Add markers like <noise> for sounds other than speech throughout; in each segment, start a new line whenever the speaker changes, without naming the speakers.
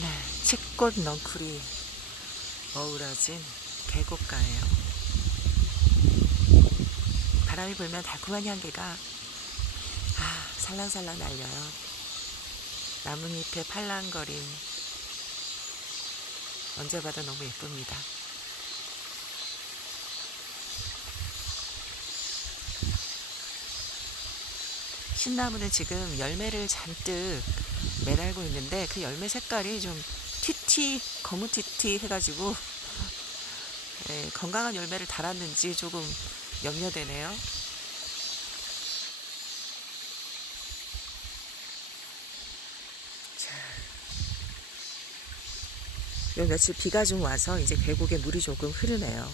네, 치꽃 넝쿨이 어우러진 계곡가예요. 바람이 불면 달콤한 향기가 아, 살랑살랑 날려요. 나뭇잎의 팔랑거림 언제 봐도 너무 예쁩니다. 신나무는 지금 열매를 잔뜩 매달고 있는데 그 열매 색깔이 좀 티티 거무티티 해가지고 예, 건강한 열매를 달았는지 조금 염려되네요. 자, 요 며칠 비가 좀 와서 이제 계곡에 물이 조금 흐르네요.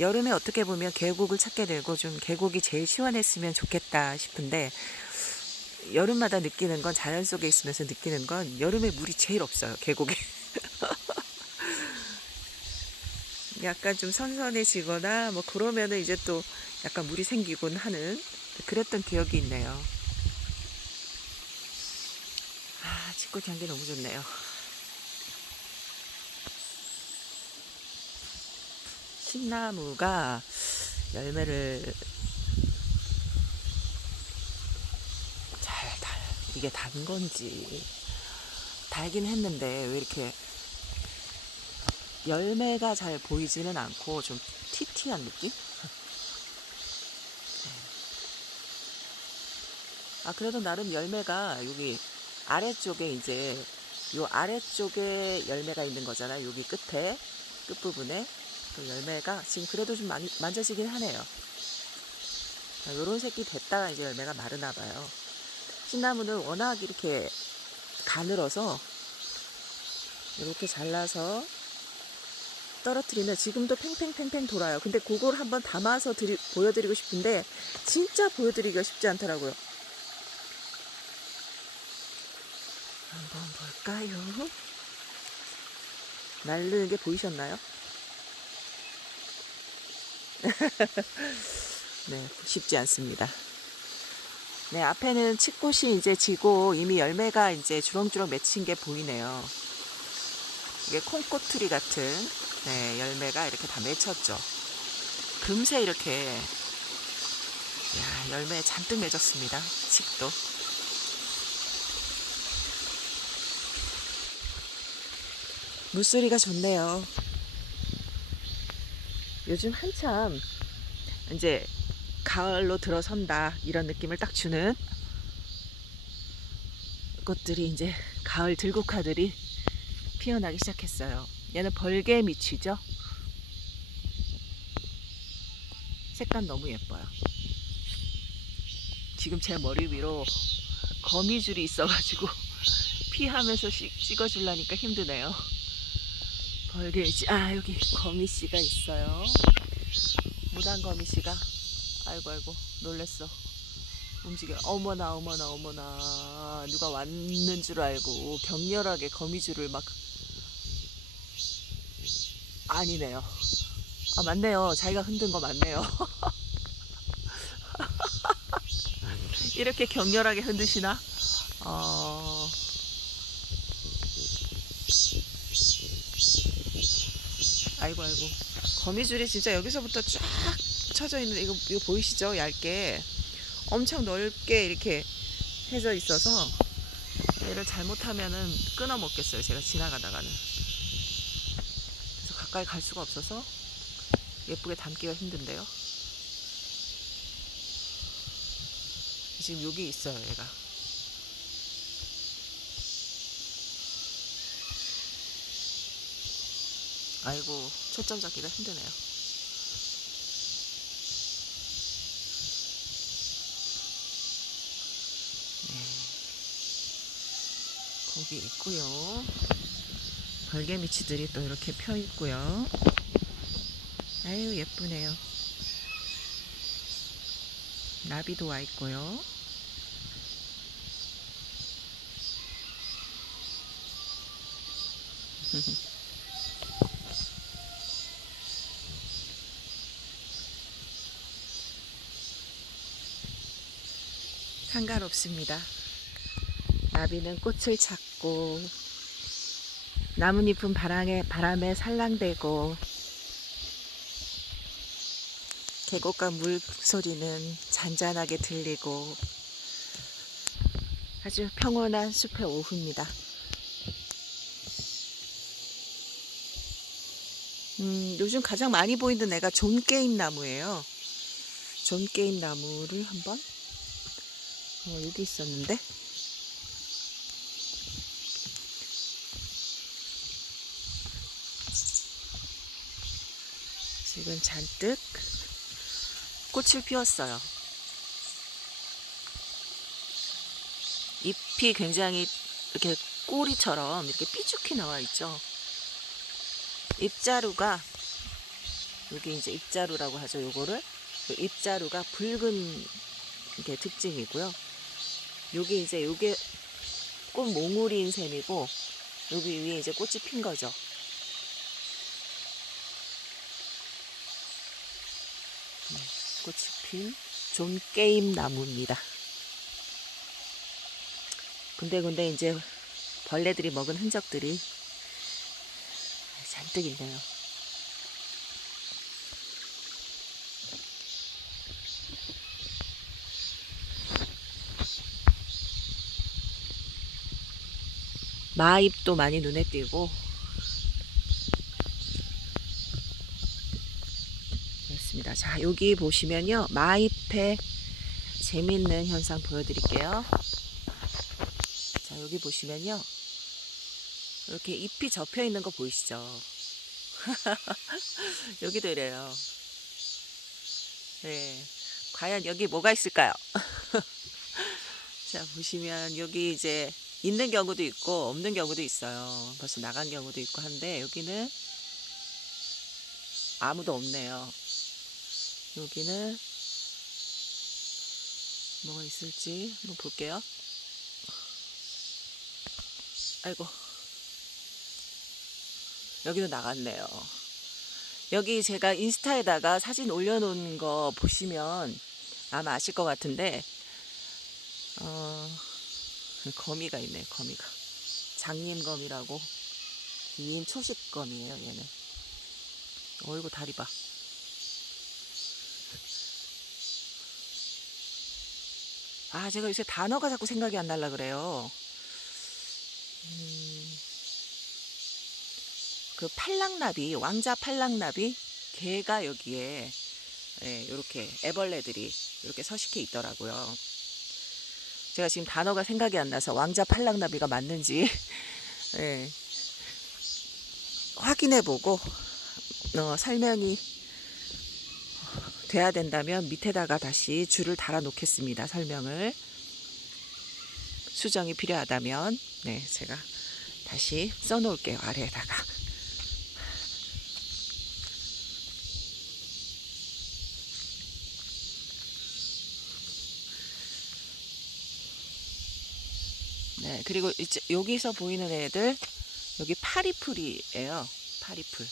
여름에 어떻게 보면 계곡을 찾게 되고 좀 계곡이 제일 시원했으면 좋겠다 싶은데 여름마다 느끼는 건 자연 속에 있으면서 느끼는 건 여름에 물이 제일 없어요 계곡에. <laughs> 약간 좀 선선해지거나 뭐 그러면은 이제 또 약간 물이 생기곤 하는 그랬던 기억이 있네요. 아 치꽃 향기 너무 좋네요 신나무가 열매를 잘 달, 이게 단 건지 달긴 했는데 왜 이렇게 열매가 잘 보이지는 않고 좀 티티한 느낌? 네. 아 그래도 나름 열매가 여기 아래쪽에 이제 요 아래쪽에 열매가 있는 거잖아요. 여기 끝에 끝부분에 그 열매가 지금 그래도 좀 많이 만져지긴 하네요. 요런 새끼 됐다가 이제 열매가 마르나 봐요. 신나무는 워낙 이렇게 가늘어서 이렇게 잘라서 떨어뜨리면 지금도 팽팽팽팽 돌아요. 근데 그걸 한번 담아서 드리, 보여드리고 싶은데 진짜 보여드리기가 쉽지 않더라고요. 한번 볼까요? 날르는 게 보이셨나요? <laughs> 네, 쉽지 않습니다. 네, 앞에는 치꽃이 이제 지고 이미 열매가 이제 주렁주렁 맺힌 게 보이네요. 이게 콩꼬투리 같은 네, 열매가 이렇게 다 맺혔죠. 금세 이렇게 야, 열매 잔뜩 맺었습니다. 칡도. 물소리가 좋네요. 요즘 한참 이제 가을로 들어선다 이런 느낌을 딱 주는 꽃들이 이제 가을 들국화들이 피어나기 시작했어요. 얘는 벌개 밑이죠. 색감 너무 예뻐요. 지금 제 머리 위로 거미줄이 있어가지고 <laughs> 피하면서 찍어주려니까 힘드네요. 벌개 밑이 아 여기 거미씨가 있어요. 무단 거미씨가 아이고 아이고 놀랬어. 움직여 어머나 어머나 어머나 누가 왔는 줄 알고 격렬하게 거미줄을 막 아니네요. 아 맞네요. 자기가 흔든 거 맞네요. <laughs> 이렇게 격렬하게 흔드시나? 어... 아이고 아이고 거미줄이 진짜 여기서부터 쫙 쳐져 있는데 이거 이거 보이시죠? 얇게 엄청 넓게 이렇게 해져 있어서 얘를 잘못하면은 끊어 먹겠어요. 제가 지나가다가는. 그래서 가까이 갈 수가 없어서 예쁘게 담기가 힘든데요. 지금 여기 있어요, 얘가. 아이고, 초점 잡기가 힘드네요. 거기 있고요. 벌개미치들이 또 이렇게 펴 있고요. 아유 예쁘네요. 나비도 와 있고요. <laughs> 한가롭습니다. 나비는 꽃을 찾고 나뭇잎은 바람에, 바람에 살랑대고 계곡과 물 소리는 잔잔하게 들리고 아주 평온한 숲의 오후입니다. 음, 요즘 가장 많이 보이는 애가 존게임 나무예요. 존게임 나무를 한번 어, 여기 있었는데 지금 잔뜩 꽃을 피웠어요. 잎이 굉장히 이렇게 꼬리처럼 이렇게 삐죽히 나와 있죠. 잎자루가 여기 이제 잎자루라고 하죠. 요거를 그 잎자루가 붉은 게 특징이고요. 요게 이제 요게 꽃 몽우리인 셈이고 여기 위에 이제 꽃이 핀 거죠. 네, 꽃이 핀 존게임 나무입니다. 군데군데 이제 벌레들이 먹은 흔적들이 잔뜩 있네요. 마잎도 많이 눈에 띄고 그렇습니다. 자 여기 보시면요 마잎에 재밌는 현상 보여드릴게요. 자 여기 보시면요 이렇게 잎이 접혀 있는 거 보이시죠? <laughs> 여기도 이래요. 네. 과연 여기 뭐가 있을까요? <laughs> 자, 보시면 여기 이제 있는 경우도 있고 없는 경우도 있어요. 벌써 나간 경우도 있고 한데 여기는 아무도 없네요. 여기는 뭐가 있을지 한번 볼게요. 아이고. 여기도 나갔네요. 여기 제가 인스타에다가 사진 올려놓은 거 보시면 아마 아실 것 같은데, 어, 거미가 있네, 거미가. 장님거미라고. 긴 초식거미예요, 얘는. 어이구, 다리 봐. 아, 제가 요새 단어가 자꾸 생각이 안 날라 그래요. 음, 그 팔랑나비, 왕자 팔랑나비, 개가 여기에 예, 요렇게 애벌레들이 이렇게 서식해 있더라고요. 제가 지금 단어가 생각이 안 나서 왕자 팔랑나비가 맞는지 <laughs> 예, 확인해 보고 어, 설명이 돼야 된다면 밑에다가 다시 줄을 달아 놓겠습니다. 설명을 수정이 필요하다면 네 제가 다시 써 놓을게요 아래에다가 네 그리고 이제 여기서 보이는 애들 여기 파리풀이에요 파리풀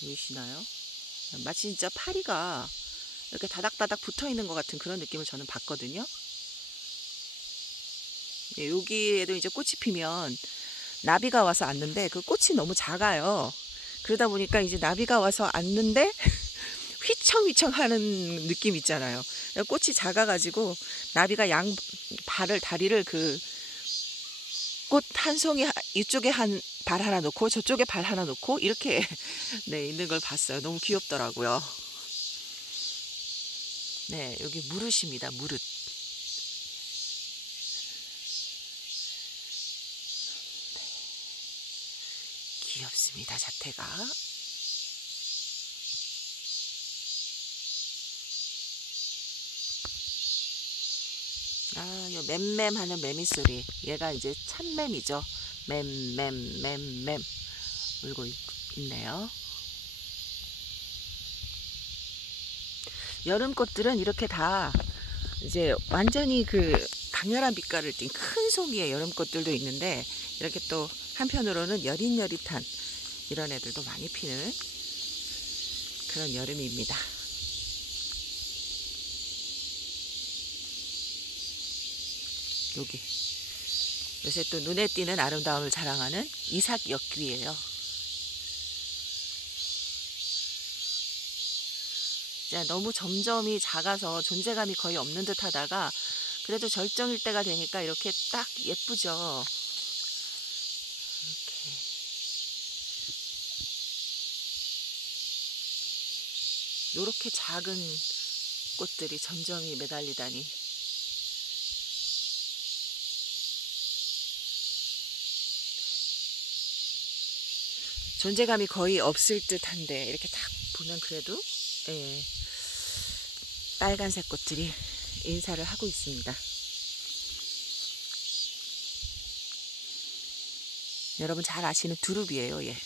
보이시나요? 마치 진짜 파리가 이렇게 다닥다닥 붙어 있는 것 같은 그런 느낌을 저는 받거든요. 예, 여기에도 이제 꽃이 피면 나비가 와서 앉는데 그 꽃이 너무 작아요. 그러다 보니까 이제 나비가 와서 앉는데 휘청휘청 하는 느낌 있잖아요. 꽃이 작아가지고 나비가 양 발을, 다리를 그 꽃 한 송이 하- 이쪽에 한 발 하나 놓고 저쪽에 발 하나 놓고 이렇게 <laughs> 네, 있는 걸 봤어요. 너무 귀엽더라고요. 네, 여기 무릇입니다. 무릇. 귀엽습니다. 자태가. 아, 요 맴맴 하는 매미 소리. 얘가 이제 참매미죠. 맴맴맴맴 울고 있, 있네요. 여름 꽃들은 이렇게 다 이제 완전히 그 강렬한 빛깔을 띤 큰 송이의 여름 꽃들도 있는데 이렇게 또 한편으로는 여릿여릿한 이런 애들도 많이 피는 그런 여름입니다. 여기. 요새 또 눈에 띄는 아름다움을 자랑하는 이삭 역귀예요. 너무 점점이 작아서 존재감이 거의 없는 듯 하다가 그래도 절정일 때가 되니까 이렇게 딱 예쁘죠. 이렇게. 요렇게 작은 꽃들이 점점이 매달리다니. 존재감이 거의 없을 듯한데 이렇게 딱 보면 그래도 예, 빨간색 꽃들이 인사를 하고 있습니다. 여러분 잘 아시는 두릅이에요, 얘.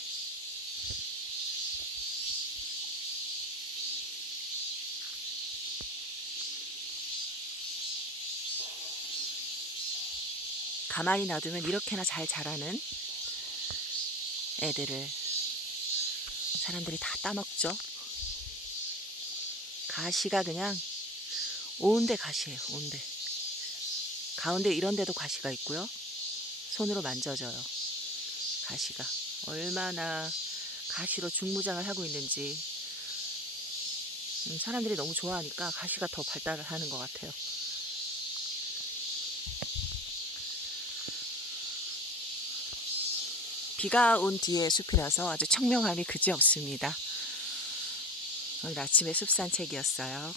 가만히 놔두면 이렇게나 잘 자라는 애들을 사람들이 다 따먹죠. 가시가 그냥 온데 가시예요, 온데. 가운데 이런 데도 가시가 있고요. 손으로 만져져요. 가시가. 얼마나 가시로 중무장을 하고 있는지. 음, 사람들이 너무 좋아하니까 가시가 더 발달을 하는 것 같아요. 비가 온 뒤에 숲이라서 아주 청명함이 그지없습니다. 오늘 아침에 숲 산책이었어요.